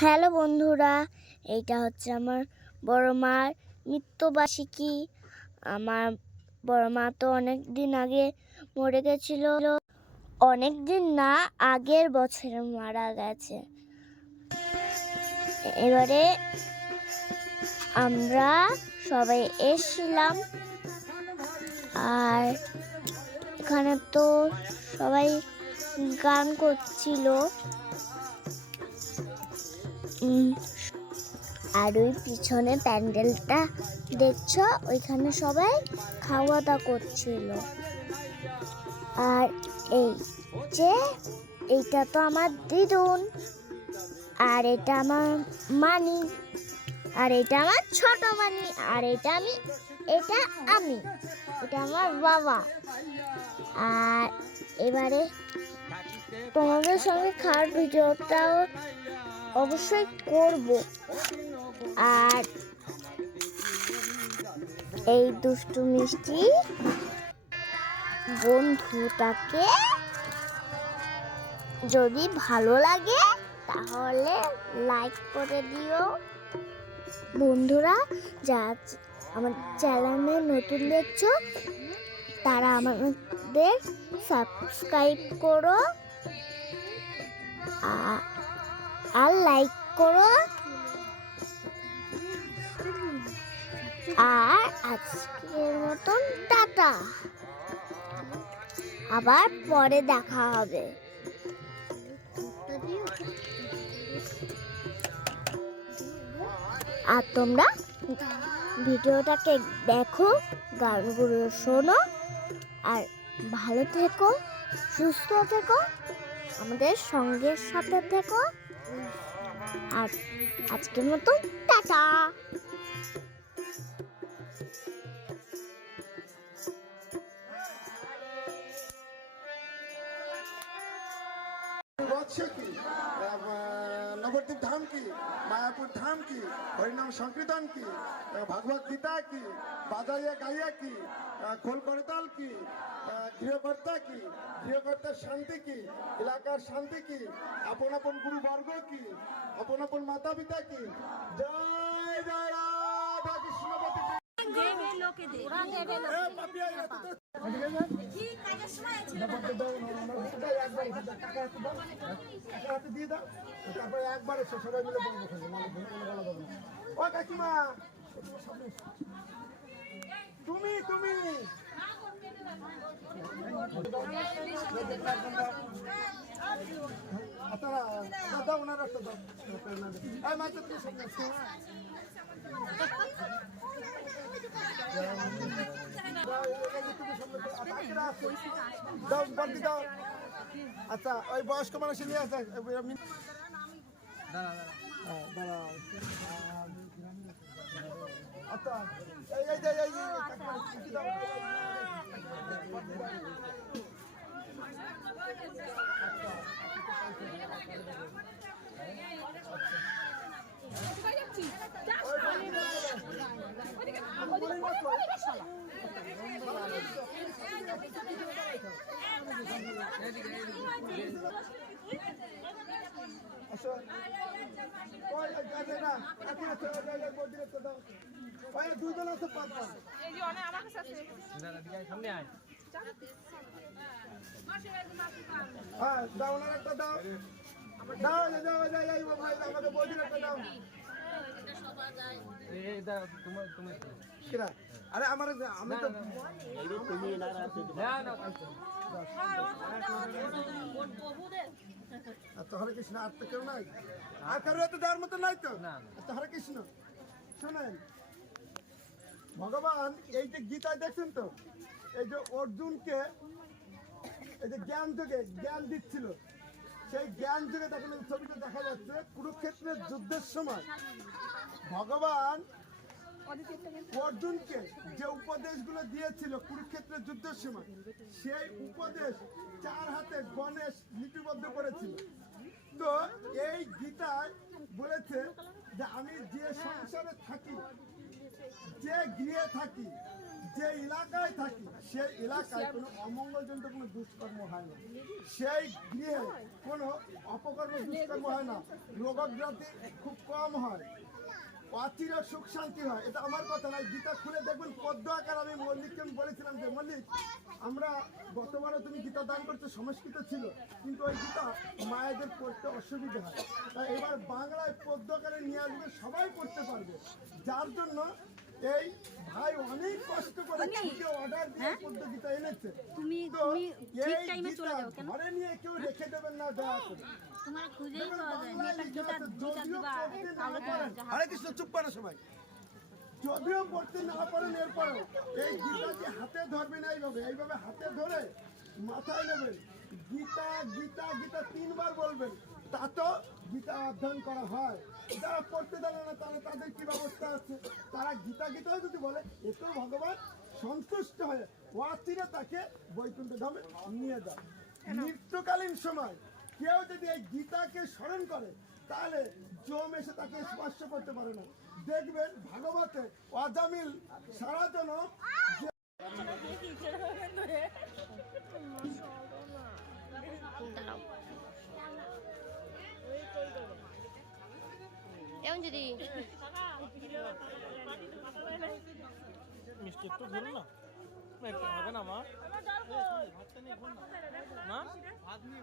Hello বন্ধুরা, এইটা হচ্ছে আমার বড় মার মৃত্যুবার্ষিকী। আমার বড় মা তো অনেক দিন আগে মরে গেছিল। অনেক দিন না, আগের বছরে মারা গেছে। এবারে আমরা সবাই এসছিলাম। আর এখানে তো সবাই গান করছিল। আর ওই পিছনে প্যান্ডেলটা দেখছ? ওইখানে সবাই খাওয়া দাওয়া করছিল। আর এই যে, এইটা তো আমার দিদুন। আর এটা আমার মানি। আর এটা আমার ছোট মানি। আর এটা আমি এটা আমি। এটা আমার বাবা। আর এবারে তোমাদের সঙ্গে খাওয়ার ভিডিওটাও অবশ্যই করব। আর এই দুষ্টু মিষ্টি বন্ধুটাকে যদি ভালো লাগে, তাহলে লাইক করে দিও। বন্ধুরা, যা আমার চ্যানেলে নতুন দেখছ, তারা আমাদের সাবস্ক্রাইব করো। আর লাইক করো। আর আজকের মতন টাটা। আবার পরে দেখা হবে। আর তোমরা ভিডিওটাকে দেখো, গানগুলো শোনো, আর ভালো থেকো, সুস্থ থেকো, আমাদের সঙ্গের সাথে থেকো। আর আজকের মতো টাটা। বৎস কি? নবদ্বীপ ধাম কি? মায়াপুর ধাম কি? হরিনাম সংকীর্তন কি? ভাগবত গীতা কি? বাজাইয়া গাইয়া কি? খোল করতাল কি? গৃহকর্তা কি? গৃহকর্তার শান্তি কি? এলাকার শান্তি কি? আপন আপন গুরু বর্গ কি? আপন আপন মাতা পিতা কি? জয় জয় রাধা কৃষ্ণপতি দেবে দিয়ে দাও, তারপরে একবার এসে তুমি তুমি একটা দাও মাইকে তুমি সামনে দাও, দাও। আচ্ছা ওই বয়স্ক মানুষ নিয়ে দাঁড়াও। আচ্ছা এই এই এই দাও। আসো। ওই, এই, এই, এই, না, আছে, বৌদির একটা দাও। ওই, আছে, পাঁচ পাঁচ। হ্যাঁ, দাও, ওনার একটা দাও। দাও, দাও, এই, ভাই, আমাকে একটা দাও। আরে আমার আমি তো তো হরে কৃষ্ণ আর তো কেউ নাই। আর কারও দেওয়ার মতো নাই তো? হরে কৃষ্ণ। শোনেন ভগবান এই যে গীতায় দেখছেন তো এই যে অর্জুনকে এই যে জ্ঞান যুগে জ্ঞান দিচ্ছিল সেই জ্ঞান যুগে দেখেন এই ছবিটা দেখা যাচ্ছে কুরুক্ষেত্রের যুদ্ধের সময়। ভগবান অর্জুনকে যে উপদেশগুলো দিয়েছিল কুরুক্ষেত্রের যুদ্ধের সময় সেই উপদেশ চার হাতে গণেশ লিপিবদ্ধ করেছিল। তো এই গীতায় বলেছে যে আমি যে সংসারে থাকি যে গৃহে থাকি যে এলাকায় থাকি সেই এলাকায় কোনো অমঙ্গলজনিত কোনো দুষ্কর্ম হয় না। সেই গৃহে কোনো অপকর্ম দুষ্কর্ম হয় না। রোগগ্রান্তি খুব কম হয়। অচির সুখ শান্তি হয়। এটা আমার কথা নয় গীতা খুলে দেখবেন পদ্ম আকার আমি মল্লিককে আমি বলেছিলাম যে মল্লিক আমরা গতবারও তুমি গীতা দান করছ সংস্কৃত ছিল কিন্তু ওই গীতা মায়েদের পড়তে অসুবিধা হয়। তাই এবার বাংলায় পদ্ম আকারে নিয়ে আসবে সবাই পড়তে পারবে। যার জন্য এই ভাই অনেক কষ্ট করে অর্ডার দিয়ে পদ্ম গীতা এনেছে। তুমি তুমি ঠিক এই টাইমে চলে যাও কেন? ঘরে নিয়ে কেউ রেখে দেবেন না দয়া করে। গীতা গীতা পারেন, হরে কৃষ্ণ চুপ করো সবাই। যদিও পড়তে না পারেন এরপরেও। এই গীতাকে হাতে ধরবেন এইভাবে। এইভাবে হাতে ধরে মাথায় নেবেন গীতা গীতা গীতা তিনবার বলবেন। তা তো গীতা অধ্যয়ন করা হয়। যারা পড়তে জানে না তারা তাদের কি ব্যবস্থা আছে? তারা গীতা গীতাও যদি বলে এতেও ভগবান সন্তুষ্ট হয়ে ওয়াচিরে তাকে বৈকুণ্ঠ ধামে নিয়ে যায় মৃত্যুকালীন সময় কেউ যদি এই গীতাকে স্মরণ করে তাহলে জম এসে তাকে স্পর্শ করতে পারে না। দেখবেন ভাগবতে অজামিল সারা জন এমন যদি মিষ্টি একটু ধরুন না? হবে না মা? নিয়ে না? ভাত নিয়ে